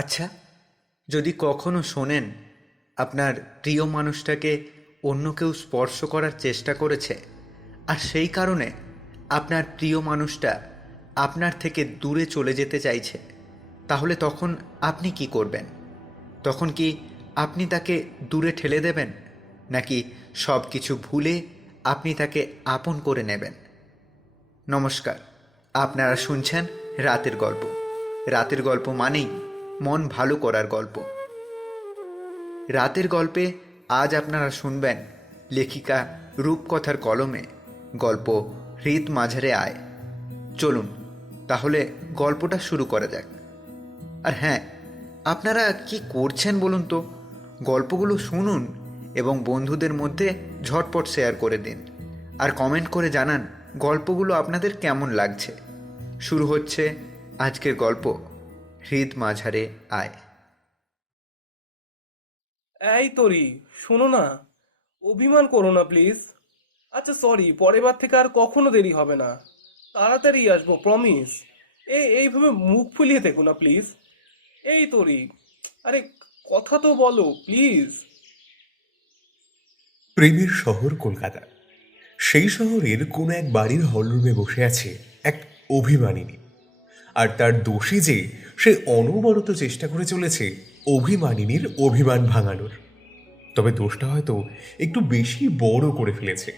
আচ্ছা, যদি কখনো শোনেন আপনার প্রিয় মানুষটাকে অন্য কেউ স্পর্শ করার চেষ্টা করেছে, আর সেই কারণে আপনার প্রিয় মানুষটা আপনার থেকে দূরে চলে যেতে চাইছে, তাহলে তখন আপনি কি করবেন? তখন কি আপনি তাকে দূরে ঠেলে দেবেন, নাকি সব কিছু ভুলে আপনি তাকে আপন করে নেবেন? নমস্কার, আপনারা শুনছেন রাতের গল্প। রাতের গল্প মানেই মন ভালো করার গল্প। রাতের গল্পে আজ আপনারা শুনবেন লেখিকা রূপকথার কলমে গল্প হৃদ মাঝারে আয়। চলুন তাহলে গল্পটা শুরু করা যাক। আর হ্যাঁ, আপনারা কি করছেন বলুন তো? গল্পগুলো শুনুন এবং বন্ধুদের মধ্যে ঝটপট শেয়ার করে দিন, আর কমেন্ট করে জানান গল্পগুলো আপনাদের কেমন লাগছে। শুরু হচ্ছে আজকের গল্প হৃদ মাঝারে আয়। এই তরি, শোনো না, অভিমান করো না প্লিজ। আচ্ছা সরি, পরের বার থেকে আর কখনো দেরি হবে না। তাড়াতাড়ি আসবো, প্রমিস। এইভাবে মুখ ফুলিয়ে থেকো না প্লিজ। এই তরি, আরে কথা তো বলো প্লিজ। প্রেমের শহর কলকাতা। সেই শহরের কোনো এক বাড়ির হলরুমে বসে আছে এক অভিমানিনী। আর তার দোষী যে সে অনবরত চেষ্টা করে চলেছে অভিমানিনীর অভিমান ভাঙানোর। তবে দোষটা হয়তো একটু বেশি বড় করে ফেলেছে,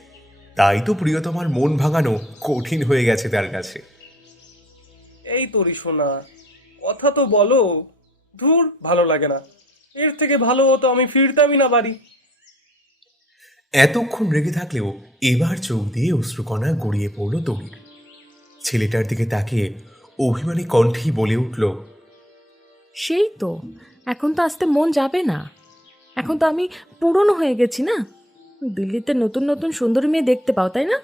তাই তো প্রিয়তমার মন ভাঙানো কঠিন হয়ে গেছে তার কাছে। এই তরি শোনা, কথা তো বলো। ধুর, ভালো লাগে না। এর থেকে ভালো হতো আমি ফিরতামই না বাড়ি। এতক্ষণ রেগে থাকলেও এবার চোখ দিয়ে অশ্রুকণা গড়িয়ে পড়ল তরির। ছেলেটার দিকে তাকিয়ে অভিমানী কণ্ঠেই বলে উঠল, সেই তো, এখন তো আসতে মন যাবে না। এখন তো আমি পুরনো হয়ে গেছি না। দিল্লিতে নতুন নতুন সুন্দরী মেয়ে দেখতে পাও, তাই না?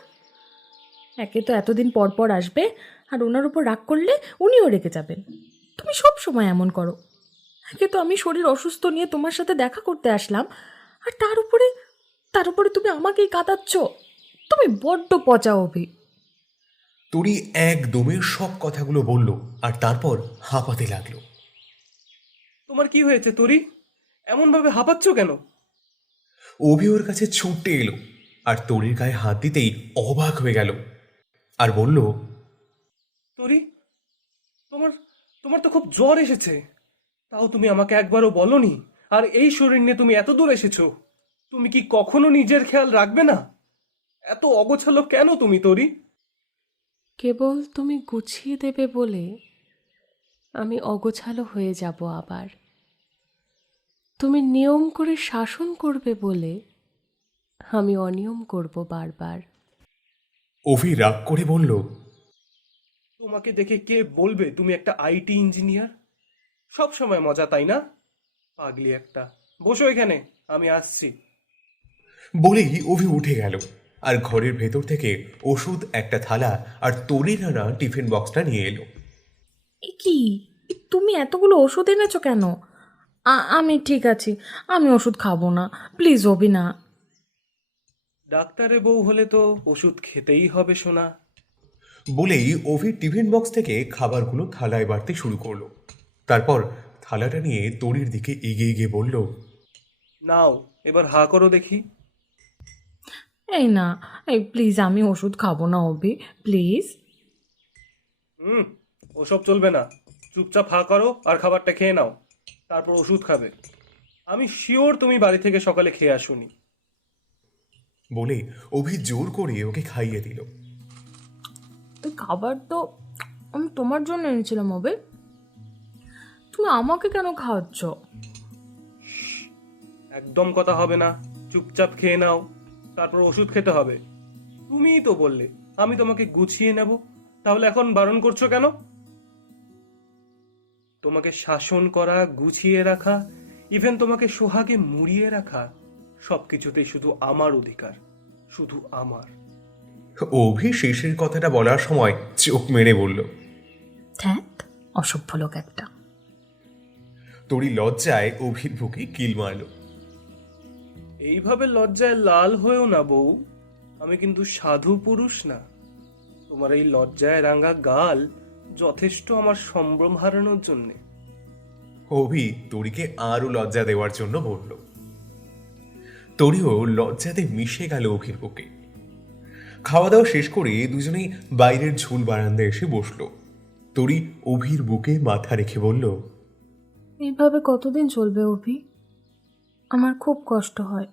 একে তো এতদিন পর পর আসবে, আর ওনার উপর রাগ করলে উনিও রেগে যাবেন। তুমি সব সময় এমন করো। একে তো আমি শরীর অসুস্থ নিয়ে তোমার সাথে দেখা করতে আসলাম, আর তার উপরে তুমি আমাকেই কাঁদাচ্ছ। তুমি বড্ড পচা অভি। তরি একদমে সব কথাগুলো বলল, আর তারপর হাঁপাতে লাগলো। তোমার কি হয়েছে তরি? এমন ভাবে হাঁপাচ্ছ কেন? অভি ওর কাছে ছুটে এলো, আর তরির গায়ে হাত দিতেই অবাক হয়ে গেল, আর বলল, তরি, তোমার তোমার তো খুব জ্বর এসেছে। তাও তুমি আমাকে একবারও বলনি। আর এই শরীর নিয়ে তুমি এত দূর এসেছো। তুমি কি কখনো নিজের খেয়াল রাখবে না? এত অগোছালো কেন তুমি তরি? কেবল তুমি গুছিয়ে দেবে বলে আমি অগোছালো হয়ে যাব আবার। তুমি নিয়ম করে শাসন করবে বলে আমি অনিয়ম করব বারবার। অভি রাগ করে বলল, তোমাকে দেখে কে বলবে তুমি একটা আইটি ইঞ্জিনিয়ার? সব সময় মজা, তাই না? পাগলি একটা। বসো এখানে, আমি আসছি। বলেই অভি উঠে গেল, আর ঘরের ভেতর থেকে ওষুধ একটা থালা আর তরির আনা টিফিন বক্সটা নিয়ে এলো। এ কি, তুমি এতগুলো ওষুধ এনেছো কেন? আমি ঠিক আছি, আমি ওষুধ খাবো না, প্লিজ অভি না। ডাক্তারের বউ হলে তো ওষুধ খেতেই হবে সোনা। বলেই অভি টিফিন বক্স থেকে খাবারগুলো থালায় বাড়তে শুরু করলো। তারপর থালাটা নিয়ে তরির দিকে এগিয়ে গিয়ে বলল, নাও, এবার হা করো দেখি। এই না, এই প্লিজ, আমি ওষুধ খাবো না অভি, প্লিজ। হুম, ওসব চলবে না। চুপচাপ হা করো আর খাবারটা খেয়ে নাও। তারপর ওষুধ খাবে। আমি শিওর তুমি বাড়ি থেকে সকালে খেয়ে আসোনি। বলে অভি জোর করে ওকে খাইয়ে দিল। এই খাবার তো আমি তোমার জন্য এনেছিলাম অভি, তুমি আমাকে কেন খাওয়াচ্ছ? একদম কথা হবে না। চুপচাপ খেয়ে নাও, তারপর ওষুধ খেতে হবে। তুমিই তো বললে আমি তোমাকে গুছিয়ে নেব। তাহলে এখন বারণ করছো কেন? তোমাকে শাসন করা, গুছিয়ে রাখা, ইভেন তোমাকে সোহাগে মুড়িয়ে রাখা, সবকিছুতেই শুধু আমার অধিকার। শুধু আমার। অভি শেষের কথাটা বলার সময় চোখ মেরে বলল। ধ্যাত, অসভ্য লোক একটা। তরি লজ্জায় অভির বুকে কিল মারল। এইভাবে লজ্জায় লাল হয়েও না বউ। আমি কিন্তু সাধু পুরুষ না। তোমার এই লজ্জায় রাঙা গাল যথেষ্ট আমার সম্ভ্রম হারানোর জন্যে। অভি তরিকে আরো লজ্জা দেওয়ার জন্য বলল। তরিও লজ্জাতে মিশে গেল অভির বুকে। খাওয়া দাওয়া শেষ করে দুজনেই বাইরের ঝুল বারান্দায় এসে বসলো। তরি অভির বুকে মাথা রেখে বলল, এইভাবে কতদিন চলবে অভি? আমার খুব কষ্ট হয়।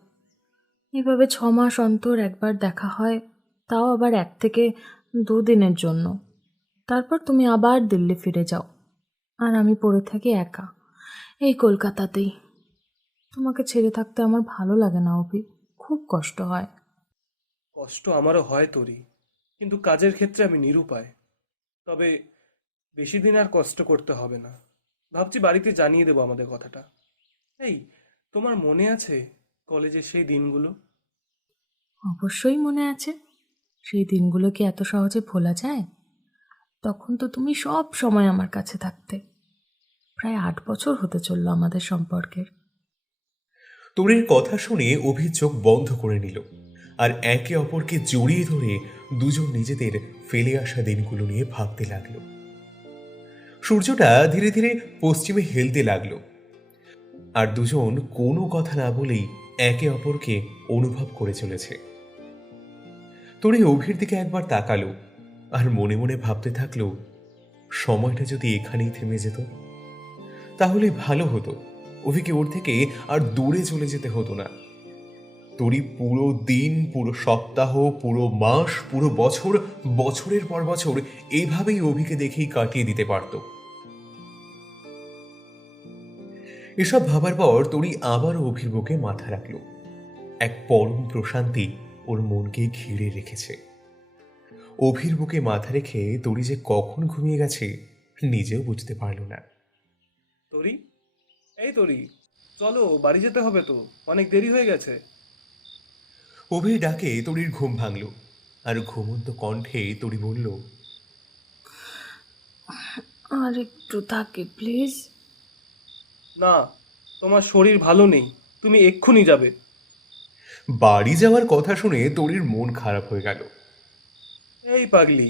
এভাবে 6 মাস অন্তর একবার দেখা হয়, তাও আবার 1 থেকে 2 দিনের জন্য। তারপর তুমি আবার দিল্লি ফিরে যাও, আর আমি পড়ে থাকি একা এই কলকাতাতেই। তোমাকে ছেড়ে থাকতে আমার ভালো লাগে না অভি, খুব কষ্ট হয়। কষ্ট আমারও হয় তোরই, কিন্তু কাজের ক্ষেত্রে আমি নিরুপায়। তবে বেশি দিন আর কষ্ট করতে হবে না। ভাবছি বাড়িতে জানিয়ে দেবো আমাদের কথাটা। এই, তোমার মনে আছে কলেজের সেই দিনগুলো? অবশ্যই মনে আছে। সেই দিনগুলো কি এত সহজে ভোলা যায়? তখন তো তুমি সব সময় আমার কাছে থাকতে। প্রায় 8 বছর হতে চলল আমাদের সম্পর্কের। তরির কথা শুনে অভি চোখ বন্ধ করে নিল, আর একে অপরকে জড়িয়ে ধরে দুজন নিজেদের ফেলে আসা দিনগুলো নিয়ে ভাবতে লাগলো। সূর্যটা ধীরে ধীরে পশ্চিমে হেলতে লাগলো, আর দুজন কোনো কথা না বলেই একে অপরকে অনুভব করে চলেছে। তরি অভির দিকে একবার তাকালো, আর মনে মনে ভাবতে থাকলো, সময়টা যদি এখানেই থেমে যেত তাহলে ভালো হতো। অভিকে ওর থেকে আর দূরে চলে যেতে হতো না। তরি পুরো দিন, পুরো সপ্তাহ, পুরো মাস, পুরো বছর, বছরের পর বছর এইভাবেই অভিকে দেখেই কাটিয়ে দিতে পারত। এসব ভাবার পর তরি আবার অভির বুকে মাথা রাখল। এক পরম প্রশান্তি ওর মনকে ঘিরে রেখেছে। অভির বুকে মাথা রেখে তরি যে কখন ঘুমিয়ে গেছে নিজেও বুঝতে পারল না। তোরি, এই তোরি, চলো বাড়ি যেতে হবে তো, অনেক দেরি হয়ে গেছে। অভির ডাকে তরির ঘুম ভাঙল, আর ঘুমন্ত কণ্ঠে তরি বলল, আর একটু থাকে প্লিজ। না, তোমার শরীর ভালো নেই, তুমি এক্ষুনি যাবে। বাড়ি যাওয়ার কথা শুনে তরির মন খারাপ হয়ে গেল। এই পাগলি,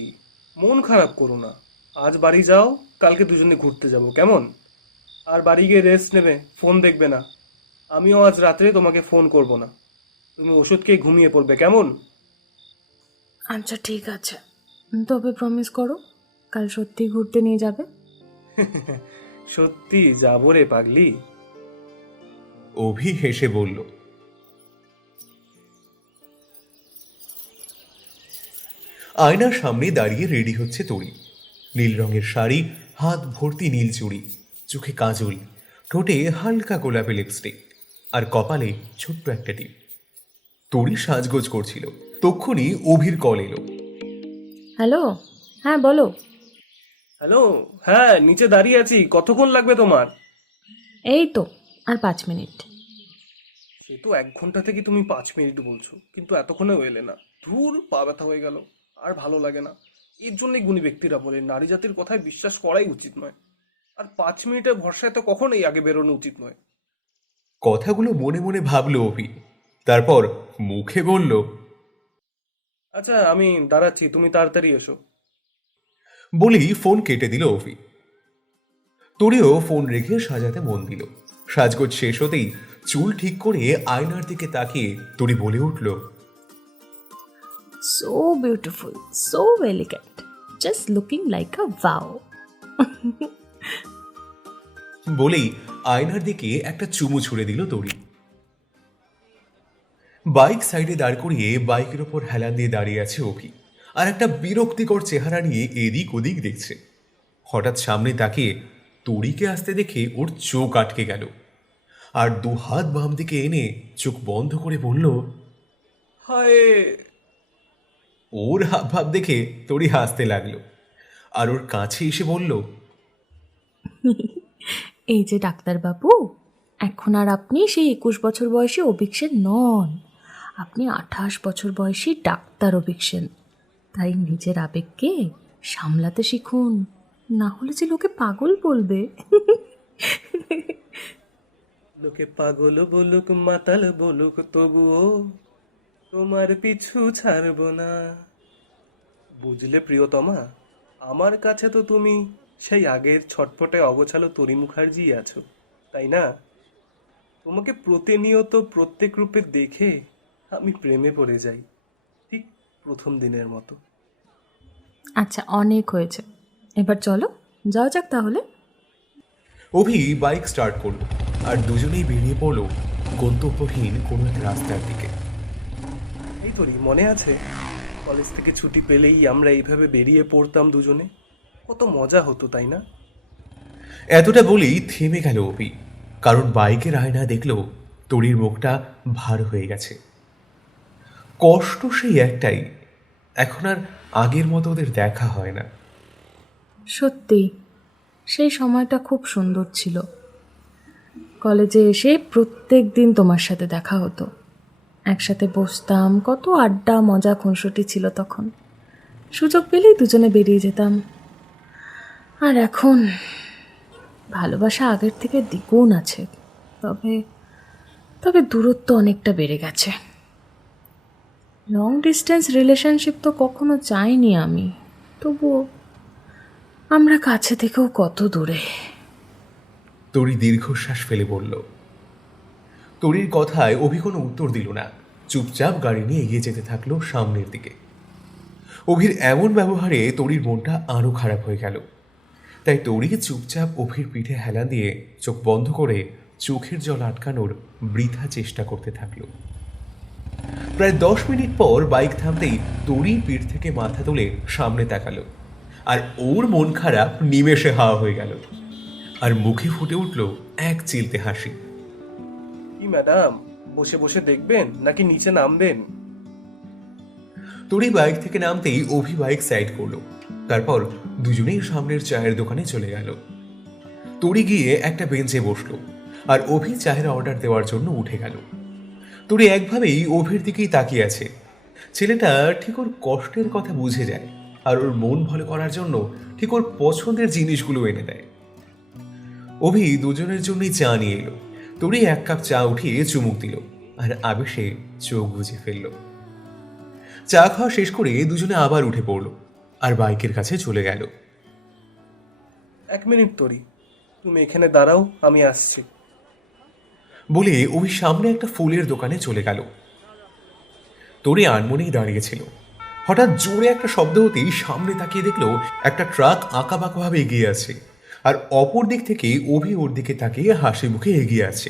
মন খারাপ করো না। আজ বাড়ি যাও, কালকে দুজনে ঘুরতে যাব, কেমন? আর বাড়ি গিয়ে রেস্ট নেবে, ফোন দেখবে না। আমিও আজ রাত্রে তোমাকে ফোন করব না। তুমি ওষুধ খেয়ে ঘুমিয়ে পড়বে, কেমন? আচ্ছা ঠিক আছে, তবে প্রমিস করো কাল সত্যি ঘুরতে নিয়ে যাবে। সত্যি যাবো রে পাগলি। অভি হেসে বলল। আয়নার সামনে দাঁড়িয়ে রেডি হচ্ছে তরি। নীল রঙের শাড়ি, হাত ভর্তি নীল চুড়ি, চোখে কাজল, ঠোঁটে হালকা গোলাপি লিপস্টিক, আর কপালে ছোট্ট একটা টিপ। তরি সাজগোজ করছিল, তক্ষুনি অভির কল এলো। হ্যালো, হ্যাঁ বলো। হ্যালো, হ্যাঁ নিচে দাঁড়িয়ে আছি, কতক্ষণ লাগবে তোমার? এই তো আর 5 মিনিট। সে তো 1 ঘন্টা থেকে তুমি 5 মিনিট বলছো, কিন্তু এতক্ষণেও এলে না। ধুর, পা ব্যথা হয়ে গেল, আর ভালো লাগে না। এর জন্যই গুণী ব্যক্তিরা বলে নারী জাতির কথায় বিশ্বাস করাই উচিত নয়। আর 5 মিনিটের ভরসায় তো কখনোই আগে বেরোনো উচিত নয়। কথাগুলো মনে মনে ভাবলো অভি, তারপর মুখে বলল, আচ্ছা আমি দাঁড়াচ্ছি, তুমি তাড়াতাড়ি এসো। বলেই ফোন কেটে দিল অভি। তরিও ফোন রেখে সাজাতে মন দিল। সাজগোজ শেষ হতেই চুল ঠিক করে আয়নার দিকে তাকিয়ে তরি বলে উঠল, so beautiful, so elegant, just looking like আ ওয়াও। বলেই আয়নার দিকে একটা চুমু ছুড়ে দিল তরি। বাইক সাইডে দাঁড় করিয়ে বাইকের ওপর হেলান দিয়ে দাঁড়িয়ে আছে অভি, আর একটা বিরক্তিকর চেহারা নিয়ে এদিক ওদিক দেখছে। হঠাৎ সামনে তাকিয়ে তরিকে আসতে দেখে ওর চোখ আটকে গেল, আর 2 হাত বাম দিকে এনে চোখ বন্ধ করে বলল, হায়! ওর হাবভাব দেখে তরি হাসতে লাগলো, আর ওর কাছে এসে বলল, এই যে ডাক্তারবাবু, এখন আর আপনি সেই 21 বছর বয়সী অভিক-সেন নন, আপনি 28 বছর বয়সী ডাক্তার অভিক-সেন। তাই নিজের আবেগকে সামলাতে শিখুন, না হলে যে লোকে পাগল বলবে। লোকে পাগল বলুক, মাতাল বলুক, তবুও তোমার পিছু ছাড়বো না। বুঝলে প্রিয়তমা, আমার কাছে তো তুমি সেই আগের ছটপটে অগোছালো তরি মুখার্জি আছো, তাই না? তোমাকে প্রতিনিয়ত প্রত্যেক রূপে দেখে আমি প্রেমে পড়ে যাই, ঠিক প্রথম দিনের মতো। আচ্ছা, অনেক হয়েছে, এবার চলো যাওয়া যাক তাহলে। অভি বাইক স্টার্ট করলো আর দুজনেই বেরিয়ে পড়লো গন্তব্যহীন কোনো এক রাস্তার দিকে। এই তরি, মনে আছে কলেজ থেকে ছুটি পেলেই আমরা এইভাবে বেরিয়ে পড়তাম দুজনে? কত মজা হতো, তাই না? এতটা বলেই থেমে গেল অভি, কারণ বাইকের আয়না দেখলো তরির মুখটা ভার হয়ে গেছে। কষ্ট সেই একটাই, এখন আর আগের মতো ওদের দেখা হয় না। সত্যি সেই সময়টা খুব সুন্দর ছিল। কলেজে এসে প্রত্যেক দিন তোমার সাথে দেখা হতো, একসাথে বসতাম, কত আড্ডা মজা খুনসুটি ছিল তখন। সুযোগ পেলেই দুজনে বেরিয়ে যেতাম। আর এখন ভালোবাসা আগের থেকে দ্বিগুণ আছে, তবে তবে দূরত্ব অনেকটা বেড়ে গেছে। লং ডিস্টেন্স রিলেশনশিপ তো কখনো চাইনি আমি, তবুও আমরা কাছে থেকেও কত দূরে। তরি দীর্ঘশ্বাস ফেলে বলল। তরির কথায় অভি কোনো উত্তর দিল না, চুপচাপ গাড়ি নিয়ে এগিয়ে যেতে থাকলো সামনের দিকে। অভির এমন ব্যবহারে তরির মনটা আরও খারাপ হয়ে গেল, তাই তরি চুপচাপ অভির পিঠে হেলান দিয়ে চোখ বন্ধ করে চোখের জল আটকানোর বৃথা চেষ্টা করতে থাকলো। প্রায় 10 মিনিট পর বাইক থামতেই তরি পিঠ থেকে মাথা তুলে সামনে তাকালো, আর ওর মন খারাপ নিমেষে হাওয়া হয়ে গেল, আর মুখে ফুটে উঠল এক চিলতে হাসি। কি ম্যাডাম, বসে বসে দেখবেন নাকি নিচে নামবেন? তরি বাইক থেকে নামতেই অভি বাইক সাইড করলো, তারপর দুজনেই সামনের চায়ের দোকানে চলে গেল। তরি গিয়ে একটা বেঞ্চে বসলো, আর অভি চায়ের অর্ডার দেওয়ার জন্য উঠে গেল। তরি একভাবেই অভির দিকেই তাকিয়ে আছে। ছেলেটা ঠিক ওর কষ্টের কথা বুঝে যায়, আর ওর মন ভালো করার জন্য ঠিক ওর পছন্দের জিনিসগুলো এনে দেয়। অভি দুজনের জন্যই চা নিয়ে এলো। তরি 1 কাপ চা উঠিয়ে চুমুক দিল, আর আবেশে চোখ বুজে ফেলল। চা খাওয়া শেষ করে দুজনে আবার উঠে পড়ল, আর বাইকের কাছে চলে গেল। 1 মিনিট তরি, তুমি এখানে দাঁড়াও, আমি আসছি। বলে অভি সামনে একটা ফুলের দোকানে চলে গেল। তরি আনমনেই দাঁড়িয়েছিল। হঠাৎ জোরে একটা শব্দ হতেই সামনে তাকিয়ে দেখলো একটা ট্রাক আঁকাবাঁকাভাবে এগিয়ে আছে, আর অপর দিক থেকে অভি ওর দিকে তাকিয়ে হাসি মুখে এগিয়ে আছে।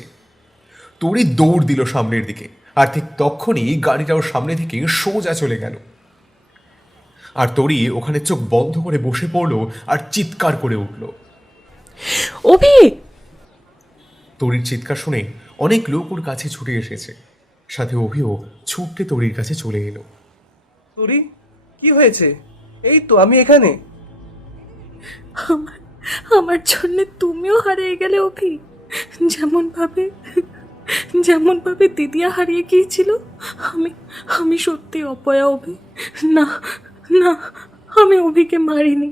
তরি দৌড় দিল সামনের দিকে, আর ঠিক তখনই গাড়িটা ওর সামনে থেকে সোজা চলে গেল। আর তরি ওখানে চোখ বন্ধ করে বসে পড়লো আর চিৎকার করে উঠল। অভি! তরির চিৎকার শুনে অনেক লোক ওর কাছে ছুটে এসেছে, সাথে অভিও ছুটতে তরির কাছে চলে এলো। তরি, কি হয়েছে? এই তো আমি এখানে। আমার আমার জন্য তুমিও হারিয়ে গেলে অভি, যেমন ভাবে দিদিয়া হারিয়ে গিয়েছিল। আমি আমি সত্যি অপয়া অভি। না না, আমি অভিকে মারিনি,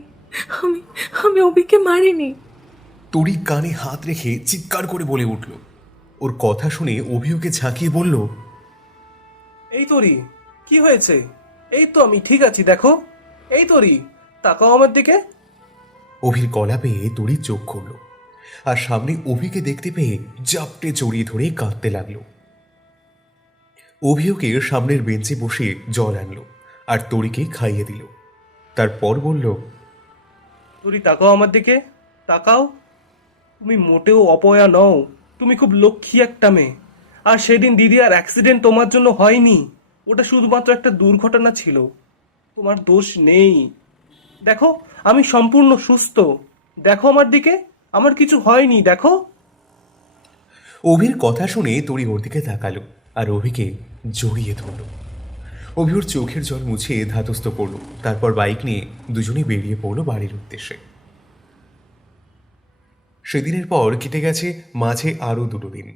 আমি আমি অভিকে মারিনি। তরি কানে হাত রেখে চিৎকার করে বলে উঠল। ওর কথা শুনে অভি ওকে ঝাঁকিয়ে বলল, এই তরি, কি হয়েছে? এই তো আমি ঠিক আছি, দেখো। এই তরি, তাকাও আমার দিকে। অভির গলা পেয়ে তরি চোখ খুলল, আর সামনে অভিকে দেখতে পেয়ে জাপটে জড়িয়ে ধরে কাঁদতে লাগলো। অভি ওকে সামনের বেঞ্চে বসে জল আনলো, আর তরিকে খাইয়ে দিল। তারপর বলল, তরি, তাকাও আমার দিকে, তাকাও। তুমি মোটেও অপয়া নও, তুমি খুব লক্ষ্মী একটা মেয়ে। আর সেদিন দিদি আর অ্যাক্সিডেন্ট তোমার জন্য হয়নি, ওটা শুধুমাত্র একটা দুর্ঘটনা ছিল। তোমার দোষ নেই। দেখো, আমি সম্পূর্ণ সুস্থ। দেখো আমার দিকে, আমার কিছু হয়নি, দেখো। অভির কথা শুনে তরি ওর দিকে তাকালো, আর অভিকে জড়িয়ে ধরল। অভি ওর চোখের জল মুছে ধাতস্থ করলো, তারপর বাইক নিয়ে দুজনেই বেরিয়ে পড়লো বাড়ির উদ্দেশ্যে। সেদিনের পর কেটে গেছে মাঝে আরও 2 দিন।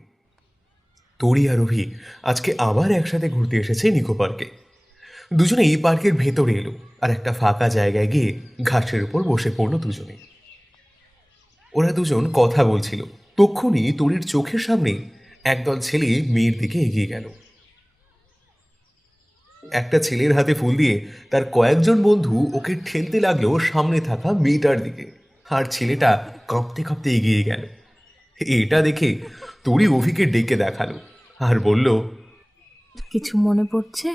তরি আর অভি আজকে আবার একসাথে ঘুরতে এসেছে নিকো পার্কে। দুজনেই পার্কের ভেতরে এলো, আর একটা ফাঁকা জায়গায় গিয়ে ঘাসের উপর বসে পড়লো দুজনে। ওরা দুজন কথা বলছিল, তক্ষুনি তরির চোখের সামনে একদল ছেলে মেয়ের দিকে এগিয়ে গেল। একটা ছেলের হাতে ফুল দিয়ে তার কয়েকজন বন্ধু ওকে ঠেলতে লাগলো সামনে থাকা মেয়েটার দিকে। আর ছেলেটা কাঁপতে কাঁপতে এগিয়ে গেল। এটা দেখে তরি অভিকে ডেকে দেখালো আর বলল, কিছু মনে পড়ছে?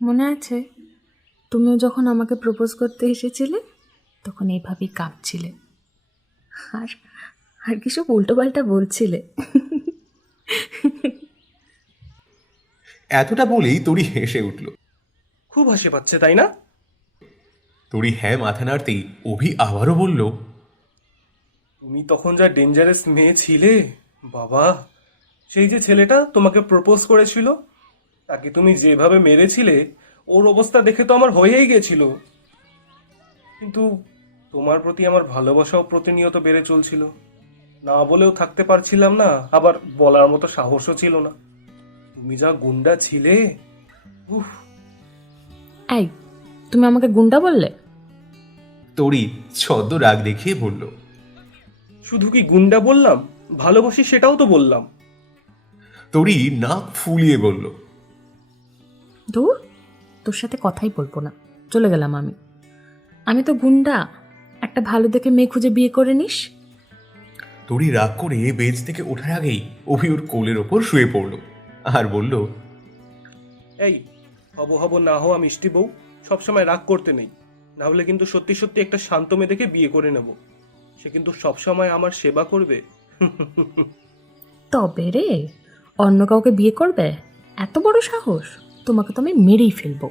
মনে আছে তুমিও যখন আমাকে প্রপোজ করতে এসেছিলে তখন এইভাবেই কাঁপছিলে আর আর কিছু উল্টোপাল্টা বলছিলে। এতটা বলেই তরি হেসে উঠল। খুব হাসি পাচ্ছে তাই না? তরি হ্যাঁ মাথা নাড়তেই অভি আবারও বলল, তুমি তখন যা ডেঞ্জারাস মেয়ে ছিলে বাবা। সেই যে ছেলেটা তোমাকে প্রপোজ করেছিল, তাকে তুমি যেভাবে মেরেছিলে, ওর অবস্থা দেখে তো আমার হয়েই গেছিল। কিন্তু তোমার প্রতি আমার ভালোবাসাও প্রতিনিয়ত বেড়ে চলছিল। না বলেও থাকতে পারছিলাম না, আবার বলার মতো সাহসও ছিল না। তুমি যা গুন্ডা ছিলে, উফ। এই, তুমি আমাকে গুন্ডা বললে? তরি ছদ্ম রাগ দেখিয়ে বলল। শুধু কি গুন্ডা বললাম, ভালোবাসি সেটাও তো বললাম। তরি নাক ফুলিয়ে বলল, দূর, তোর সাথে কথাই বলবো না, চলে গেলাম আমি। আমি তো গুন্ডা, একটা ভালো দেখে মেয়ে খুঁজে বিয়ে করে নিস। তরি রাগ করে বেঞ্চ থেকে ওঠার আগেই অভি ওর কোলের ওপর শুয়ে পড়ল আর বলল, এই, হব হব না হওয়া মিষ্টি বউ, সবসময় রাগ করতে নেই। না হলে কিন্তু সত্যি সত্যি একটা শান্ত মেয়ে দেখে বিয়ে করে নেব। সে কিন্তু সবসময় আমার সেবা করবে। তবে রে, অন্য কাউকে বিয়ে করবে? এত বড় সাহস! তোমাকে তো আমি মেরেই ফেলবো।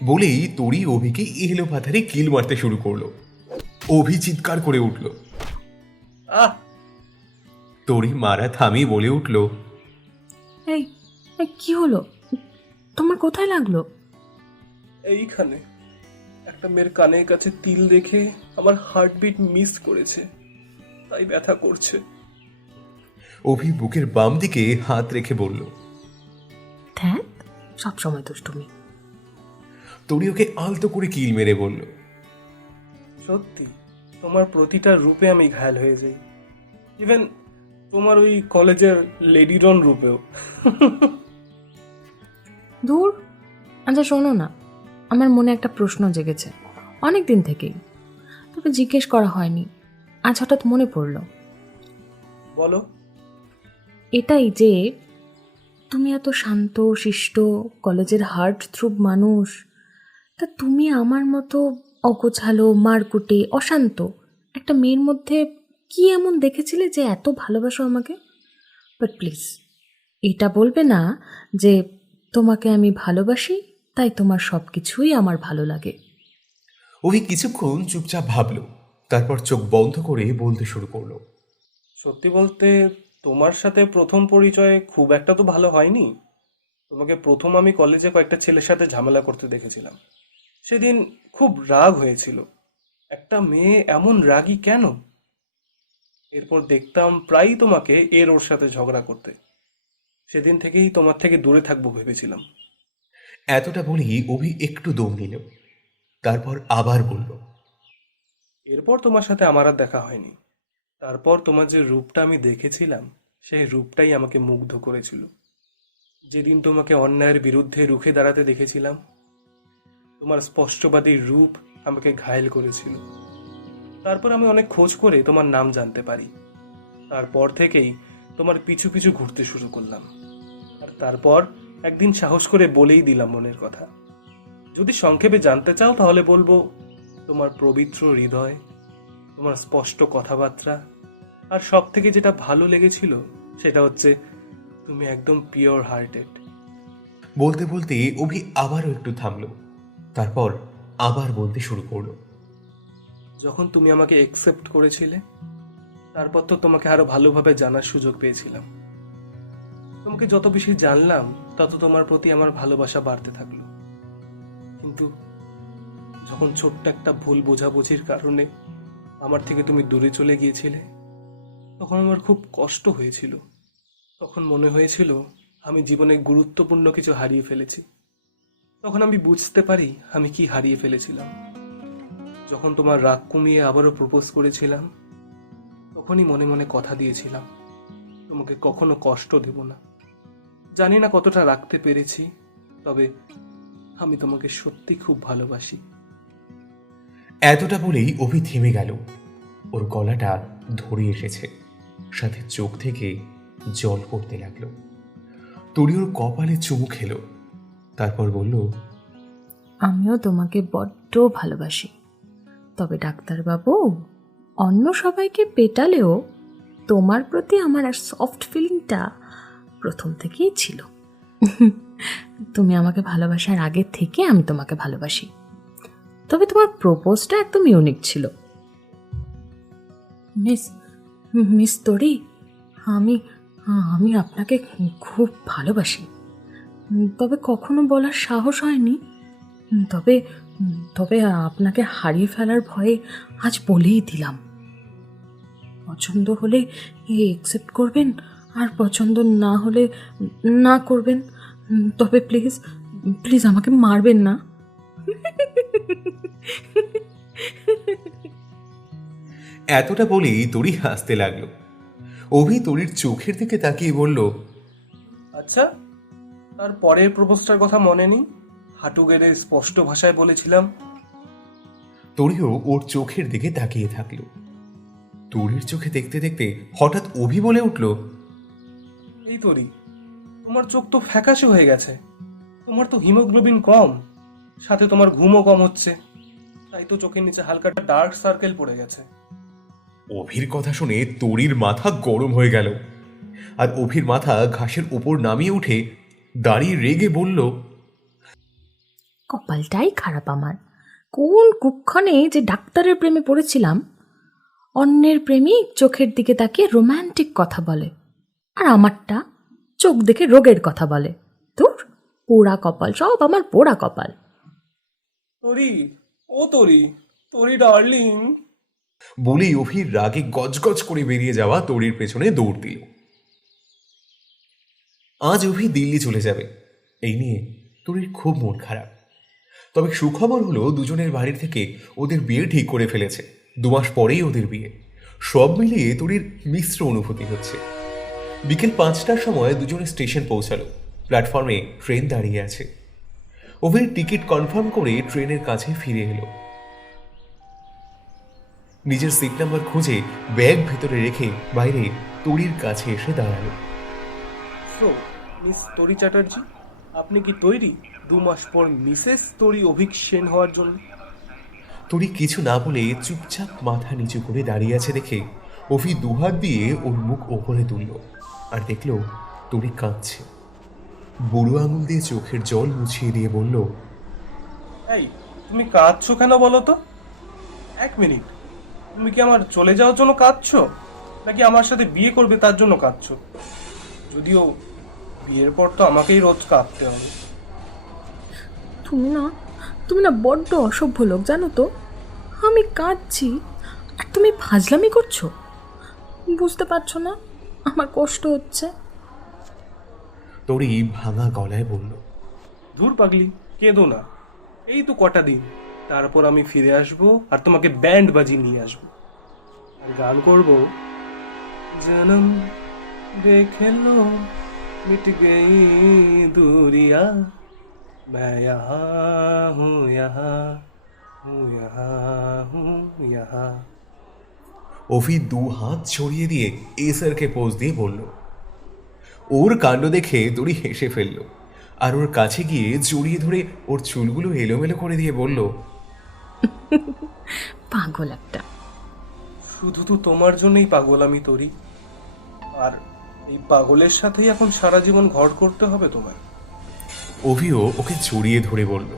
বলেই তরি অভিকে এলো পাথারে কিল মারতে শুরু করলো। অভি চিৎকার করে উঠল। আহ! তরি মারা থামিয়ে বলে উঠল, এই, এই, কি হলো? তোমার কোথায় লাগলো? এইখানে একটা মেয়ের কানের কাছে তিল দেখে আমার হার্টবিট মিস করেছে, তাই ব্যথা করছে। অভি বুকের বাম দিকে হাত রেখে বলল। ধ্যাত, সবসময় দুষ্টুমি। তরি ওকে আলতো করে কিল মেরে বলল, সত্যি তোমার প্রতিটা রূপে আমি ঘায়াল হয়ে যাই, ইভেন তোমার ওই কলেজের লেডিডন রূপেও। দূর। আচ্ছা শোনো না, আমার মনে একটা প্রশ্ন জেগেছে অনেক দিন থেকেই, তবে জিজ্ঞেস করা হয়নি, আজ হঠাৎ মনে পড়লো। বলো। এটাই যে তুমি এত শান্ত শিষ্ট কলেজের হার্ট থ্রুব মানুষ, তা তুমি আমার মতো অগোছালো মারকুটে অশান্ত একটা মেয়ের মধ্যে কি এমন দেখেছিলে যে এত ভালোবাসো আমাকে? বাট প্লিজ এটা বলবে না যে তোমাকে আমি ভালোবাসি তাই তোমার সব কিছুই আমার ভালো লাগে। অভি কিছুক্ষণ চুপচাপ ভাবল, তারপর চোখ বন্ধ করে বলতে শুরু করলো। সত্যি বলতে, তোমার সাথে প্রথম পরিচয় খুব একটা তো ভালো হয়নি। তোমাকে প্রথম আমি কলেজে কয়েকটা ছেলের সাথে ঝামেলা করতে দেখেছিলাম। সেদিন খুব রাগ হয়েছিল, একটা মেয়ে এমন রাগী কেন। এরপর দেখতাম প্রায়ই তোমাকে এর ওর সাথে ঝগড়া করতে। সেদিন থেকেই তোমার থেকে দূরে থাকবো ভেবেছিলাম। এতটা বলেই অভি একটু দম নিল, তারপর আবার বলল, এরপর তোমার সাথে আমার আর দেখা হয়নি। তারপর তোমার যে রূপটা আমি দেখেছিলাম, সেই রূপটাই আমাকে মুগ্ধ করেছিল। যেদিন তোমাকে অন্যায়ের বিরুদ্ধে রুখে দাঁড়াতে দেখেছিলাম, তোমার স্পষ্টবাদী রূপ আমাকে ঘায়েল করেছিল। তারপর আমি অনেক খোঁজ করে তোমার নাম জানতে পারি। তারপর থেকেই তোমার পিছু পিছু ঘুরতে শুরু করলাম। আর তারপর একদিন সাহস করে বলেই দিলাম মনের কথা। যদি সংক্ষেপে জানতে চাও তাহলে বলবো, তোমার পবিত্র হৃদয়, তোমার স্পষ্ট কথাবার্তা, আর সব থেকে যেটা ভালো লেগেছিল সেটা হচ্ছে তুমি একদম পিওর হার্টেড। বলতে বলতে অভি আবারও একটু থামল, তারপর আবার বলতে শুরু করলো। যখন তুমি আমাকে একসেপ্ট করেছিলে, তারপর তো তোমাকে আরো ভালোভাবে জানার সুযোগ পেয়েছিলাম। তোমাকে যত বেশি জানলাম তত তোমার প্রতি আমার ভালোবাসা বাড়তে থাকলো। কিন্তু যখন ছোট্ট একটা ভুল বোঝাবুঝির কারণে আমার থেকে তুমি দূরে চলে গিয়েছিলে, তখন আমার খুব কষ্ট হয়েছিল। তখন মনে হয়েছিল আমি জীবনে গুরুত্বপূর্ণ কিছু হারিয়ে ফেলেছি। তখন আমি বুঝতে পারি আমি কি হারিয়ে ফেলেছিলাম। যখন তোমার রাগ কমিয়ে আবারও প্রপোজ করেছিলাম, তখনই মনে মনে কথা দিয়েছিলাম তোমাকে কখনো কষ্ট দেব না। জানি না কতটা রাখতে পেরেছি, তবে আমি তোমাকে সত্যি খুব ভালোবাসি। এতটা বলেই অভি থেমে গেল। ওর গলাটা ধরে এসেছে, সাথে চোখ থেকে জল পড়তে লাগলো। তরি ওর কপালে চুমু খেলো, তারপর বলল, আমিও তোমাকে বড্ড ভালোবাসি। তবে ডাক্তারবাবু, অন্য সবাইকে পেটালেও তোমার প্রতি আমার আর সফট ফিলিংটা প্রথম থেকেই ছিল। তুমি আমাকে ভালোবাসার আগে থেকে আমি তোমাকে ভালোবাসি। তবে তোমার প্রপোজটা একদম ইউনিক ছিল। মিস মিস তরি, আমি আমি আপনাকে খুব ভালোবাসি। তবে কখনো বলার সাহস হয়নি। তবে তবে আপনাকে হারিয়ে ফেলার ভয়ে আজ বলেই দিলাম। পছন্দ হলে একসেপ্ট করবেন, আর পছন্দ না হলে না করবেন। তবে প্লিজ প্লিজ আমাকে মারবেন না। এতটা বলেই তরি হাসতে লাগলো। অভি তরির চোখের দিকে তাকিয়ে বলল, আচ্ছা, তার পরের প্রপোজটার কথা মনে নেই? হাঁটু গেড়ে স্পষ্ট ভাষায় বলেছিলাম। তরিও ওর চোখের দিকে তাকিয়ে থাকলো। তরির চোখে দেখতে দেখতে হঠাৎ অভি বলে উঠল, এই তরি, তোমার চোখ তো ফ্যাকাশে হয়ে গেছে। তোমার তো হিমোগ্লোবিন কম, সাথে তোমার ঘুমও কম হচ্ছে, তাই তো চোখের নিচে হালকা ডার্ক সার্কেল পড়ে গেছে। অভির কথা শুনে তরির মাথা গরম হয়ে গেল, আর অভির মাথা ঘাসের উপর নামিয়ে উঠে দাঁড়িয়ে রেগে বলল, কপালটাই খারাপ আমার। কোন কুক্ষণে যে ডাক্তারের প্রেমে পড়েছিলাম। অন্যের প্রেমিক চোখের দিকে তাকিয়ে রোম্যান্টিক কথা বলে, আর আমারটা চোখ দেখে রোগের কথা বলে। ধুর, পোড়া কপাল, সব আমার পোড়া কপাল। তরি, ও তরি, তরি ডার্লিং। বলেই অভির রাগে গজগজ করে বেরিয়ে যাওয়া তরির পেছনে দৌড় দিল। আজ অভি দিল্লি চলে যাবে, এই নিয়ে তরির খুব মন খারাপ। তবে সুখবর হলো দুজনের বাড়ির থেকে ওদের বিয়ে ঠিক করে ফেলেছে। 2 মাস পরেই ওদের বিয়ে। সব মিলিয়ে তরির মিশ্র অনুভূতি হচ্ছে। বিকেল 5টার সময় দুজনে স্টেশন পৌঁছালো। প্ল্যাটফর্মে ট্রেন দাঁড়িয়ে আছে। অভির টিকিট কনফার্ম করে ট্রেনের কাছে ফিরে এলো। নিজের সিট নাম্বার খুঁজে ব্যাগ ভেতরে রেখে বাইরে তরির কাছে এসে দাঁড়ালো। সো মিস তরি চ্যাটার্জি, আপনি কি তৈরি 2 মাস পর মিসেস তরি অভিক সেন হওয়ার জন্য? তরি কিছু না বলে চুপচাপ মাথা নিচু করে দাঁড়িয়ে আছে দেখে অভি দুহাত দিয়ে ওর মুখ ওপরে তুলল, আর দেখলো তরি কাঁদছে। বুড়ো আঙুল দিয়ে চোখের জল মুছিয়ে দিয়ে বলল, এই, তুমি কাঁদছো কেন বলো তো? 1 মিনিট, তুমি কি আমার চলে যাওয়ার জন্য কাঁদছো, নাকি আমার সাথে বিয়ে করবে তার জন্য কাঁদছো? যদিও বিয়ের পর তো আমাকেই রোজ কাঁদতে হবে। তুমি না বড্ড অসভ্য লোক, জানো তো। আমি কাঁদছি আর তুমি ফাজলামি করছো। বুঝতে পারছো না আমার কষ্ট হচ্ছে? তরি ভাঙা গলায় বলল, দূর পাগলি, কেঁদো না। এই তো কটা দিন, তারপর আমি ফিরে আসবো আর তোমাকে ব্যান্ড বাজিয়ে নিয়ে আসবো, আর গান করবো, জনম দেখে লো মিট গই दूरियां, मैं यहाँ हूँ यहाँ हूँ यहाँ हूँ यहाँ। অভি 2 হাত ছড়িয়ে দিয়ে এসারকে পোজ দিয়ে বলল। ওর কাণ্ড দেখে তরি হেসে ফেলল, আর ওর কাছে গিয়ে জড়িয়ে ধরে ওর চুলগুলো এলোমেলো করে দিয়ে বলল, পাগল একটা। শুধু তো তোমার জন্যই পাগল আমি তরি, আর এই পাগলের সাথেই এখন সারা জীবন ঘর করতে হবে তোমায়। অভিও ওকে জড়িয়ে ধরে বলল,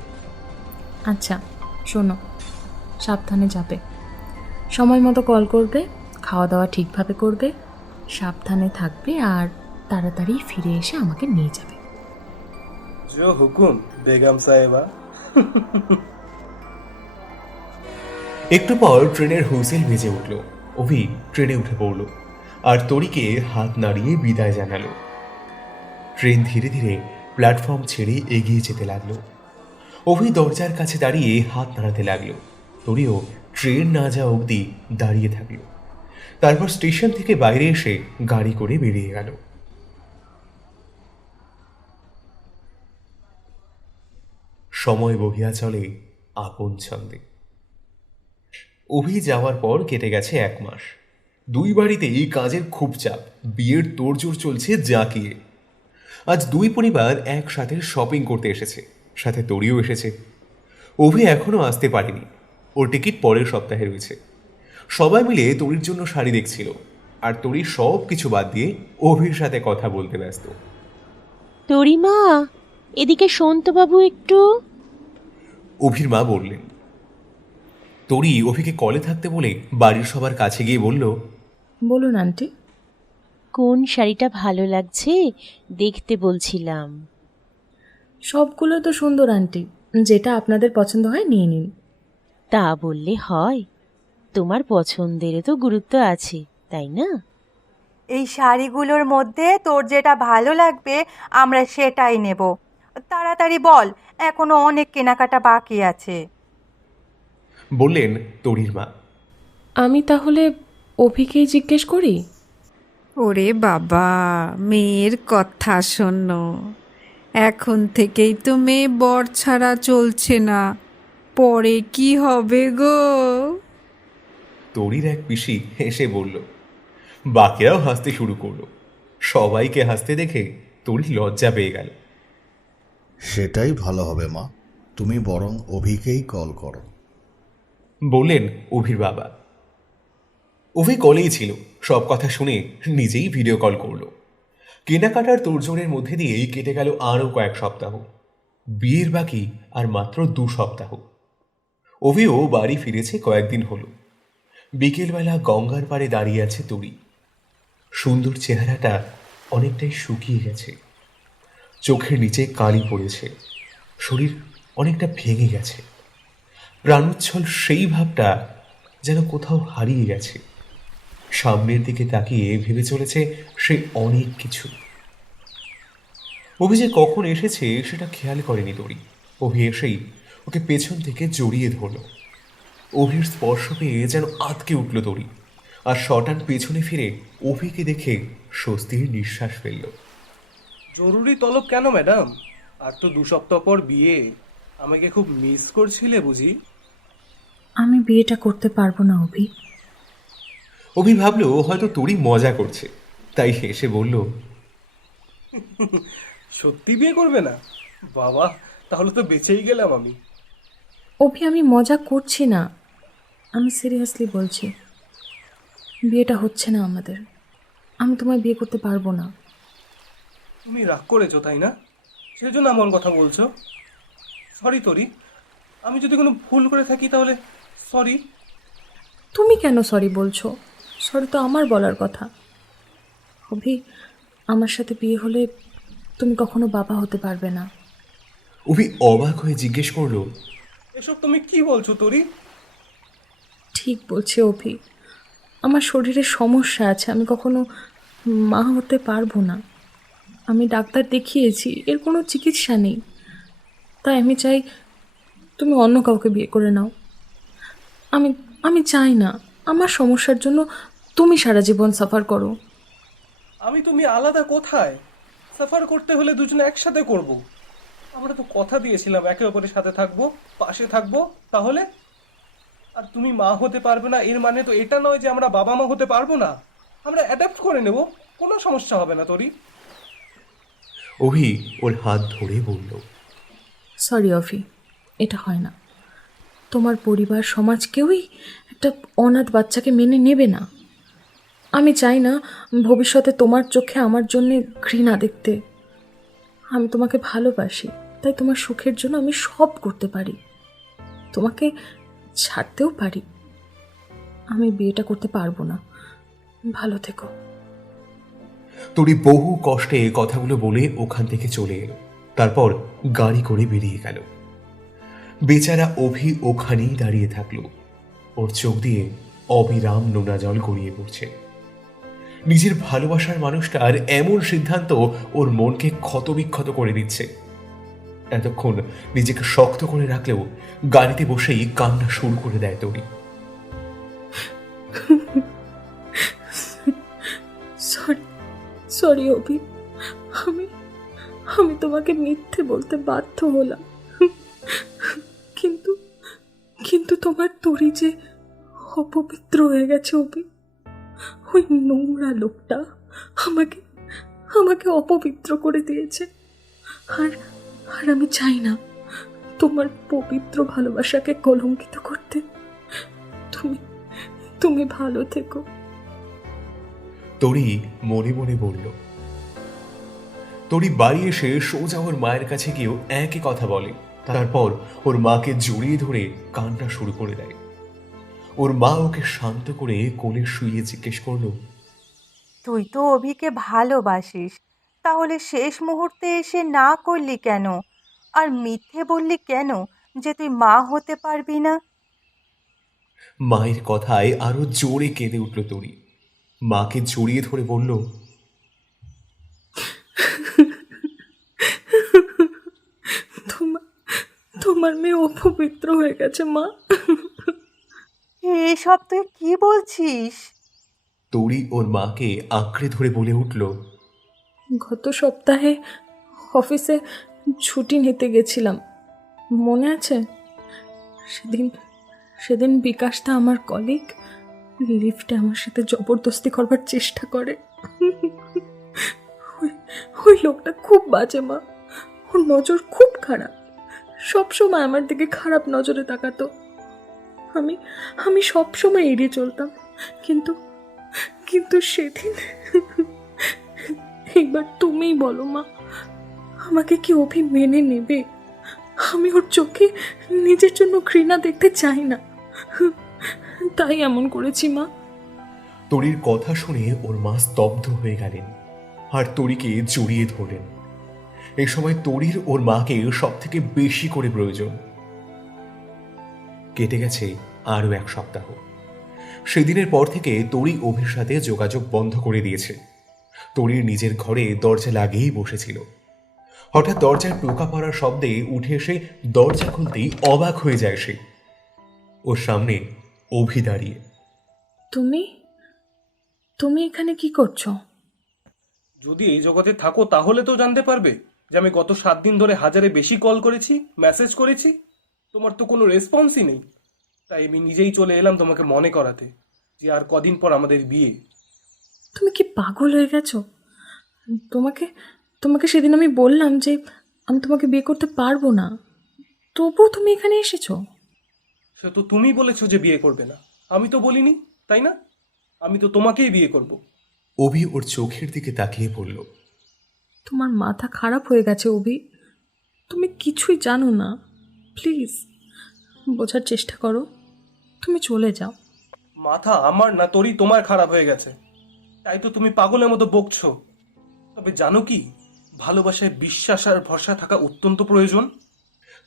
আচ্ছা শোনো, সাবধানে যাবে, সময় মতো কল করবে, খাওয়া দাওয়া ঠিকভাবে করবে, সাবধানে থাকবে, আর তাড়াতাড়ি ফিরে এসে আমাকে নিয়ে যাবে। जो हुकुम बेगम साहेबा। একটু পর ট্রেনের হুইসেল বেজে উঠল। অভি ট্রেনে উঠে পড়ল, আর তরিকে হাত নাড়িয়ে বিদায় জানালো। ট্রেন ধীরে ধীরে প্ল্যাটফর্ম ছেড়ে এগিয়ে যেতে লাগলো। অভি দরজার কাছে দাঁড়িয়ে হাত নাড়াতে লাগলো। তরিও ট্রেন না যাওয়া অবধি দাঁড়িয়ে থাকলো। তারপর স্টেশন থেকে বাইরে এসে গাড়ি করে বেরিয়ে গেল। সময় বহিয়া চলে আপন ছন্দে। অভি যাওয়ার পর কেটে গেছে 1 মাস। দুই বাড়িতেই কাজের খুব চাপ, বিয়ের তোড়জোড় চলছে জাঁকিয়ে। আজ দুই পরিবার একসাথে শপিং করতে এসেছে, সাথে তরিও এসেছে। অভি এখনো আসতে পারেনি, ওর টিকিট পরের সপ্তাহে রয়েছে। সবাই মিলে তরির জন্য শাড়ি দেখছিল, আর তরি সব কিছু বাদ দিয়ে অভির সাথে কথা বলতে ব্যস্ত। তরিমা, এদিকে শোন তো বাবু একটু। অভির মা বললেন। তরি অভিকে কলে থাকতে বলে বাড়ির সবার কাছে গিয়ে বলল, বলুন আন্টি। কোন শাড়িটা ভালো লাগছে দেখতে বলছিলাম। সবগুলো তো সুন্দর আন্টি, যেটা আপনাদের পছন্দ হয় নিয়ে নিন। তা বললে হয়? তোমার পছন্দেরও তো গুরুত্ব আছে, তাই না? এই শাড়িগুলোর মধ্যে তোর যেটা ভালো লাগবে আমরা সেটাই নেব। তাড়াতাড়ি বল, এখনো অনেক কেনাকাটা বাকি আছে। বললেন তরির মা। আমি তাহলে অভিকেই জিজ্ঞেস করি। ওরে বাবা, মেয়ের কথা শোনো। এখন থেকেই তো মেয়ে বর ছাড়া চলছে না, পরে কি হবে গো? তরির এক পিসি হেসে বলল। বাকিরাও হাসতে শুরু করলো। সবাইকে হাসতে দেখে তরি লজ্জা পেয়ে গেল। সেটাই ভালো হবে মা, তুমি বরং অভিকেই কল করো। বললেন অভির বাবা। অভি কলেই ছিল, সব কথা শুনে নিজেই ভিডিও কল করলো। কেনাকাটার তোড়জোড়ের মধ্যে দিয়েই কেটে গেল আরও কয়েক সপ্তাহ। বিয়ের বাকি আর মাত্র 2 সপ্তাহ। অভিও বাড়ি ফিরেছে কয়েকদিন হলো। বিকেলবেলা গঙ্গার পাড়ে দাঁড়িয়ে আছে তরি। সুন্দর চেহারাটা অনেকটাই শুকিয়ে গেছে, চোখের নিচে কালি পড়েছে, শরীর অনেকটা ভেঙে গেছে। প্রাণোচ্ছল সেই ভাবটা যেন কোথাও হারিয়ে গেছে। সামনের দিকে তাকিয়ে ভেবে চলেছে সে অনেক কিছু। অভি যে কখন এসেছে সেটা খেয়াল করেনি তরি। অভি এসেই ওকে পেছন থেকে জড়িয়ে ধরল। অভির স্পর্শ পেয়ে যেন আঁতকে উঠল তরি, আর শটান পেছনে ফিরে অভিকে দেখে স্বস্তির নিঃশ্বাস ফেলল। জরুরি তলব কেন ম্যাডাম? আর তো 2 সপ্তাহ পর বিয়ে। আমাকে খুব মিস করছিলে বুঝি? আমি বিয়েটা করতে পারবো না অভি। অভি ভাবলো হয়তো তরি মজা করছে, তাই হেসে বলল, সত্যি বিয়ে করবে না? বাবা, তাহলে তো বেঁচেই গেলাম আমি। অভি, আমি মজা করছি না, আমি সিরিয়াসলি বলছি। বিয়েটা হচ্ছে না আমাদের। আমি তোমায় বিয়ে করতে পারবো না। তুমি রাগ করেছো তাই না? সেজন্য এমন কথা বলছো। সরি তরি, আমি যদি কোনো ভুল করে থাকি তাহলে সরি। তুমি কেন সরি বলছো? সরি তো আমার বলার কথা। অভি, আমার সাথে বিয়ে হলে তুমি কখনো বাবা হতে পারবে না। অভি অবাক হয়ে জিজ্ঞেস করলো, এসব তুমি কি বলছো তরি? ঠিক বলছে অভি, আমার শরীরে সমস্যা আছে, আমি কখনো মা হতে পারবো না। আমি ডাক্তার দেখিয়েছি, এর কোনো চিকিৎসা নেই। তাই আমি চাই তুমি অন্য কাউকে বিয়ে করে নাও। আমি আমি চাই না আমার সমস্যার জন্য তুমি সারা জীবন সাফার করো। আমি তুমি আলাদা কোথায়? সাফার করতে হলে দুজনে একসাথে করব। আমরা তো কথা দিয়েছিলাম একে অপরের সাথে থাকবো, পাশে থাকবো। তাহলে আর তুমি মা হতে পারবে না এর মানে তো এটা নয় যে আমরা বাবা মা হতে পারবো না। আমরা অ্যাডাপ্ট করে নেব, কোনো সমস্যা হবে না তরি। অভি ওর হাত ধরে বলল, সরি অভি, এটা হয় না। তোমার পরিবার, সমাজ কেউই একটা অনাথ বাচ্চাকে মেনে নেবে না। আমি চাই না ভবিষ্যতে তোমার চোখে আমার জন্যে ঘৃণা দেখতে। আমি তোমাকে ভালোবাসি, তাই তোমার সুখের জন্য আমি সব করতে পারি, তোমাকে ছাড়তেও পারি। আমি বিয়েটা করতে পারবো না। ভালো থেকো। তরি বহু কষ্টে কথাগুলো বলে ওখান থেকে চলে এলো। তারপর গাড়ি করে বেরিয়ে গেল। বেচারা অভি ওখানেই দাঁড়িয়ে থাকলো। ওর চোখ দিয়ে অবিরাম নোনা জল গড়িয়ে পড়ছে। নিজের ভালোবাসার মানুষটার এমন সিদ্ধান্ত ওর মনকে ক্ষতবিক্ষত করে দিচ্ছে। এতক্ষণ নিজেকে শক্ত করে রাখলেও গাড়িতে বসেই কান্না শুরু করে দেয় তরি। সরি সরি অভি, আমি আমি তোমাকে মিথ্যে বলতে বাধ্য হলাম। কিন্তু কিন্তু তোমার তরি যে অপবিত্র হয়ে গেছে অভি। ওই নোংরা লোকটা আমাকে আমাকে অপবিত্র করে দিয়েছে। আর আর আমি চাই না তোমার পবিত্র ভালোবাসাকে কলঙ্কিত করতে। তুমি তুমি ভালো থেকো। তরি মনে মনে বলল। তরি বাড়ি এসে সোজা ওর মায়ের কাছে গিয়েও একই কথা বলে। তারপর ওর মাকে জড়িয়ে ধরে কান্না শুরু করে দেয়। ওর মা ওকে শান্ত করে কোলে শুইয়ে জিজ্ঞেস করলো, তুই তো অভিকে ভালোবাসিস, তাহলে শেষ মুহূর্তে এসে না করলি কেন? আর মিথ্যে বললি কেন যে তুই মা হতে পারবি না? মায়ের কথায় আরো জোরে কেঁদে উঠল তরি। মাকে জড়িয়ে ধরে বলল, তোমার তোমার মেয়ে অপবিত্র হয়ে গেছে মা। এসব তুই কি বলছিস? তরি ওর মাকে আঁকড়ে ধরে বলে উঠল, গত সপ্তাহে অফিসে ছুটি নিতে গেছিলাম, মনে আছে? সেদিন সেদিন বিকাশটা আমার কলিগ লিফটে আমার সাথে জবরদস্তি করবার চেষ্টা করে। ওই লোকটা খুব বাজে মা, ওর নজর খুব খারাপ, সবসময় আমার দিকে খারাপ নজরে তাকাতো। আমি আমি সবসময় এড়িয়ে চলতাম, কিন্তু কিন্তু সেদিন একবার তুমিই বলো মা, আমাকে কি অভি মেনে নেবে? আমি ওর চোখে নিজের জন্য ঘৃণা দেখতে চাই না, তাই এমন করেছি মা। তরির কথা শুনে ওর মা স্তব্ধ হয়ে গেলেন আর তরিকে জড়িয়ে ধরলেন। এই সময় তরির ওর মাকে সব থেকে বেশি করে প্রয়োজন। কেটে গেছে আরো 1 সপ্তাহ। সেদিনের পর থেকে তরি অভির সাথে যোগাযোগ বন্ধ করে দিয়েছে। তরির নিজের ঘরে দরজা লাগিয়েই বসেছিল। হঠাৎ দরজায় টোকা পড়ার শব্দে উঠে এসে দরজা খুলতেই অবাক হয়ে যায় সে। ওর সামনে অভি দাঁড়িয়ে। তুমি তুমি এখানে কি করছো? যদি এই জগতে থাকো তাহলে তো জানতে পারবে যে আমি গত 7 দিন ধরে 1000-এ বেশি কল করেছি, মেসেজ করেছি। তোমার তো কোনো রেসপন্সই নেই। তাই আমি নিজেই চলে এলাম তোমাকে মনে করাতে যে আর কদিন পর আমাদের বিয়ে। তুমি কি পাগল হয়ে গেছো? তোমাকে তোমাকে সেদিন আমি বললাম যে আমি তোমাকে বিয়ে করতে পারবো না, তবুও তুমি এখানে এসেছো। সে তো তুমি বলেছো যে বিয়ে করবে না, আমি তো বলিনি, তাই না? আমি তো তোমাকেই বিয়ে করব। অভি ওর চোখের দিকে তাকিয়ে বলল, তোমার মাথা খারাপ হয়ে গেছে অভি, তুমি কিছুই জানো না। প্লিজ বোঝার চেষ্টা করো, তুমি চলে যাও। মাথা আমার না তোরই তোমার খারাপ হয়ে গেছে, তাই তো তুমি পাগলের মতো বকছো। তবে জানো কি, ভালোবাসায় বিশ্বাস আর ভরসা থাকা অত্যন্ত প্রয়োজন।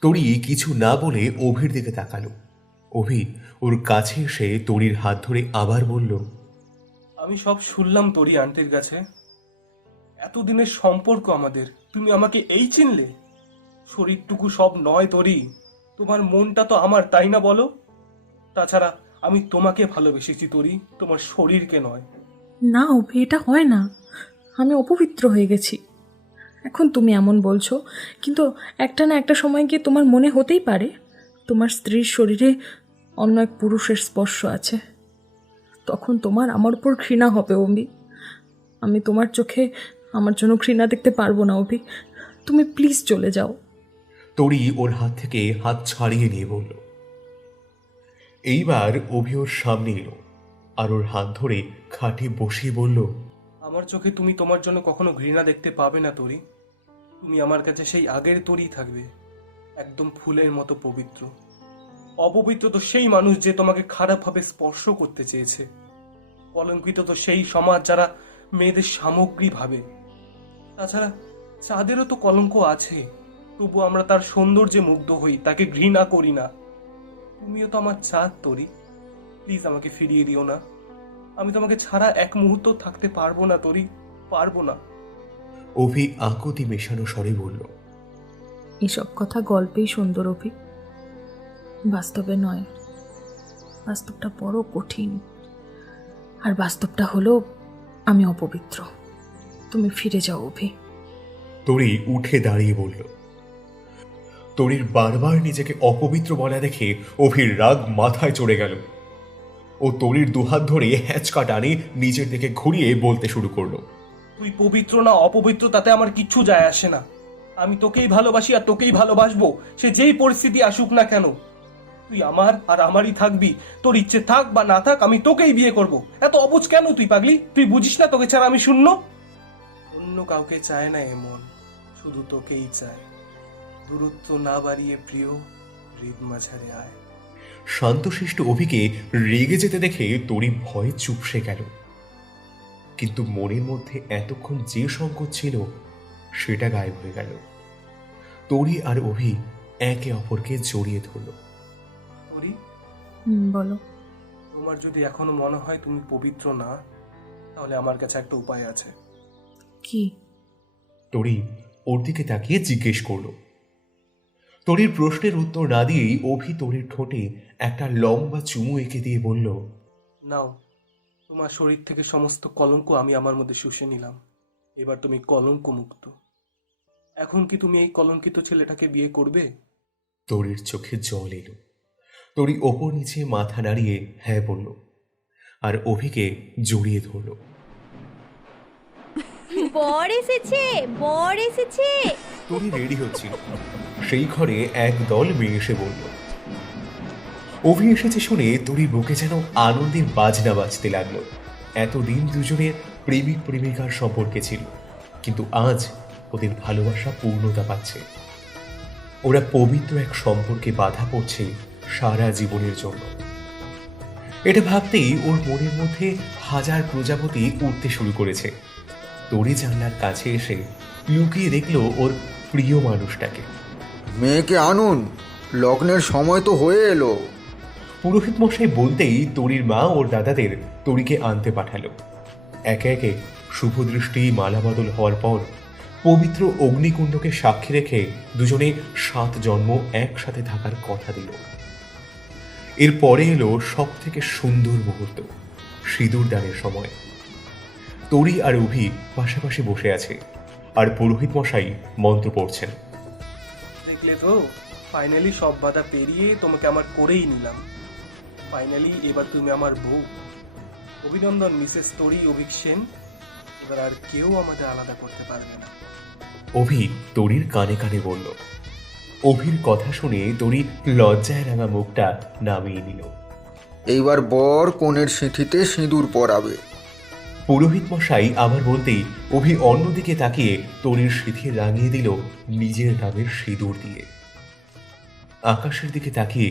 তরি কিছু না বলে অভির দিকে তাকালো। অভি ওর কাছে এসে তরির হাত ধরে আবার বলল, আমি সব শুনলাম তোরই আন্টির কাছে। এতদিনের সম্পর্ক আমাদের, তুমি আমাকে এই চিনলে? শরীরটুকু সব নয় তোরই, তোমার মনটা তো আমার, তাই না বলো? তাছাড়া আমি তোমাকে ভালোবেসেছি তোরই, তোমার শরীরকে নয়। না অভি, এটা হয় না, আমি অপবিত্র হয়ে গেছি। এখন তুমি এমন বলছো, কিন্তু একটা না একটা সময় গিয়ে তোমার মনে হতেই পারে তোমার স্ত্রীর শরীরে অন্য এক পুরুষের স্পর্শ আছে। তখন তোমার আমার উপর ঘৃণা হবে অভি। আমি তোমার চোখে আমার জন্য ঘৃণা দেখতে পারবো না অভি, তুমি প্লিজ চলে যাও। তরি ওর হাত থেকে হাত ছাড়িয়ে নিয়ে বলল। এইবার অভি ওর সামনে এলো আর ওর হাত ধরে খাটে বসিয়ে বলল, আমার চোখে তুমি তোমার জন্য কখনো ঘৃণা দেখতে পাবে না তোরই। তুমি আমার কাছে সেই আগের তোরই থাকবে, একদম ফুলের মতো পবিত্র। অপবিত্র তো সেই মানুষ যে তোমাকে খারাপভাবে স্পর্শ করতে চেয়েছে। কলঙ্কিত তো সেই সমাজ যারা মেয়েদের সামগ্রী ভাবে। তাছাড়া চাঁদেরও তো কলঙ্ক আছে, তবু আমরা তার সৌন্দর্যে মুগ্ধ হই, তাকে ঘৃণা করি না। তুমিও তো আমার চাঁদ তোরই, প্লিজ আমাকে ফিরিয়ে দিও না। আমি তোমাকে ছাড়া এক মুহূর্ত থাকতে পারবো না তোরই, পারবো না। অভি আকুতি মেশানো স্বরে বলল, এসব কথা গল্পেই সুন্দর অভি, বাস্তবে নয়। বাস্তবটা বড় কঠিন, আর বাস্তবটা হলো আমি অপবিত্র। তুমি ফিরে যাও অভি। তরি উঠে দাঁড়িয়ে বলল। তরির বারবার নিজেকে অপবিত্র বলা দেখে অভির রাগ মাথায় চড়ে গেল। ও তরির দুহাত ধরে হ্যাঁচকা টানে নিজের দিকে ঘুরিয়ে বলতে শুরু করলো। তুই পবিত্র না অপবিত্র তাতে আমার কিচ্ছু যায় আসে না। আমি তোকেই ভালোবাসি আর তোকেই ভালোবাসবো, সে যেই পরিস্থিতি আসুক না কেন। তুই আমার আর আমারই থাকবি, তোর ইচ্ছে থাক বা না থাক আমি তোকেই বিয়ে করব। এত অবুঝ কেন তুই পাগলি? তুই বুঝিস না তোকে ছাড়া আমি শূন্য? অন্য কাউকে চায় না এমন, শুধু তোকেই চায়। দূরত্ব না বাড়িয়ে প্রিয়, হৃদ মাঝারে আয়। শান্তশিষ্ট অভিকে রেগে যেতে দেখে তরি ভয়ে চুপসে গেল, কিন্তু মনের মধ্যে এতক্ষণ যে সংকট ছিল সেটা গায়েব হয়ে গেল। তরি আর অভি একে অপরকে জড়িয়ে ধরল। তোরি, বলো। তোমার যদি এখনো মনে হয় তুমি পবিত্র না, তাহলে আমার কাছে একটা উপায় আছে। কি? তরি ওর দিকে তাকিয়ে জিজ্ঞেস করল। তরির প্রশ্নের উত্তর না দিয়েই অভি তরির ঠোঁটে একটা লম্বা চুমু এঁকে দিয়ে বলল, নাও, তোমার শরীর থেকে সমস্ত কলঙ্ক আমি আমার মধ্যে শুষে নিলাম। এবার তুমি কলঙ্ক মুক্ত। এখন কি তুমি এই কলঙ্কিত ছেলেটাকে বিয়ে করবে? তরির চোখে জল এলো। তরি ওপর নিচে মাথা নাড়িয়ে হ্যাঁ বলল, আর অভিকে জড়িয়ে ধরল। বর এসেছে, বর এসেছে। তরি রেডি হচ্ছিল, সেই ঘরে এক দল মেয়ে এসে বলল। অভি এসেছে শুনে তরির বুকে যেন আনন্দের বাজনা বাজতে লাগলো। এতদিন দুজনের প্রেমিক প্রেমিকার সম্পর্কে ছিল, কিন্তু আজ ওদের ভালোবাসা পূর্ণতা পাচ্ছে। ওরা পবিত্র এক সম্পর্কে বাধা পড়ছে সারা জীবনের জন্য। এটা ভাবতেই ওর মনের মধ্যে হাজার প্রজাপতি উঠতে শুরু করেছে। তরি জানলার কাছে এসে লুকিয়ে দেখলো ওর প্রিয় মানুষটাকে। মেয়েকে আনুন, লগ্নের সময় তো হয়ে এলো। পুরোহিত মশাই বলতেই তরির মা ওর দাদাদের তরিকে আনতে পাঠালো। একে একে শুভদৃষ্টি মালাবদল হওয়ার পর পবিত্র অগ্নিকুণ্ডকে সাক্ষী রেখে দুজনে 7 জন্ম একসাথে থাকার কথা দিল। এরপরে এলো সব থেকে সুন্দর মুহূর্ত, সিঁদুর দানের সময়। তরি আর অভি পাশাপাশি বসে আছে, আর পুরোহিত মশাই মন্ত্র পড়ছেন। দেখলে তো, ফাইনালি সব বাধা পেরিয়ে তোমাকে আমার করেই নিলাম। ফাইনালি এবার তুমি আমার বউ। অভিনন্দন মিসেস তরি অভিক সেন। এবার আর কেউ আমাদের আলাদা করতে পারবে না। অভি তরির কানে কানে বলল। অভির কথা শুনে তরি লজ্জায় রাঙা মুখটা নামিয়ে নিল। এইবার বর কনের সিঁথিতে সিঁদুর পরাবে। পুরোহিত মশাই আবার বলতেই অভি অন্যদিকে তাকিয়ে তরির সিঁথি রাঙিয়ে দিল নিজের নামের সিঁদুর দিয়ে। আকাশের দিকে তাকিয়ে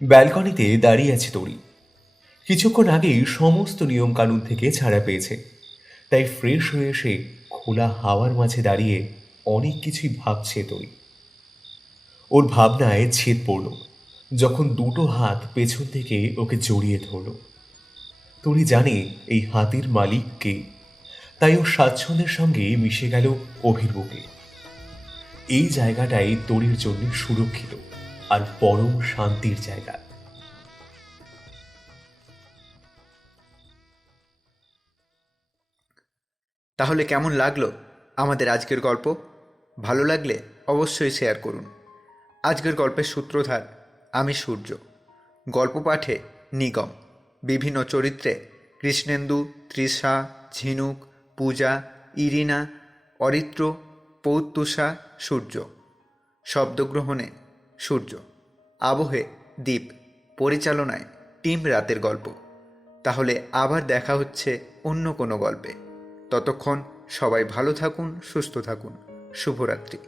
ব্যালকনিতে দাঁড়িয়ে আছে তরি। কিছুক্ষণ আগেই সমস্ত নিয়ম কানুন থেকে ছাড়া পেয়েছে, তাই ফ্রেশ হয়ে এসে খোলা হাওয়ার মাঝে দাঁড়িয়ে অনেক কিছুই ভাবছে তরি। ওর ভাবনায় ছেদ পড়ল যখন দুটো হাত পেছন থেকে ওকে জড়িয়ে ধরল। তরি জানে এই হাতের মালিক কে, তাই ও স্বাচ্ছন্দ্যের সঙ্গে মিশে গেল অভির বুকে। এই জায়গাটাই তরির জন্য সুরক্ষিত আর পরম শান্তির জায়গা। তাহলে কেমন লাগলো আমাদের আজকের গল্প? ভালো লাগলে অবশ্যই শেয়ার করুন। আজকের গল্পের সূত্রধার আমি সূর্য, গল্প পাঠে নিগম, বিভিন্ন চরিত্রে কৃষ্ণেন্দু, তৃষা, ঝিনুক, পূজা, ইরিনা, অরিত্র, পৌত্তুষা, সূর্য, শব্দগ্রহণে সূর্য, আবহে দীপ, পরিচালনায় টিম রাতের গল্প। তাহলে আবার দেখা হচ্ছে অন্য কোনো গল্পে। ততক্ষণ সবাই ভালো থাকুন, সুস্থ থাকুন। শুভরাত্রি।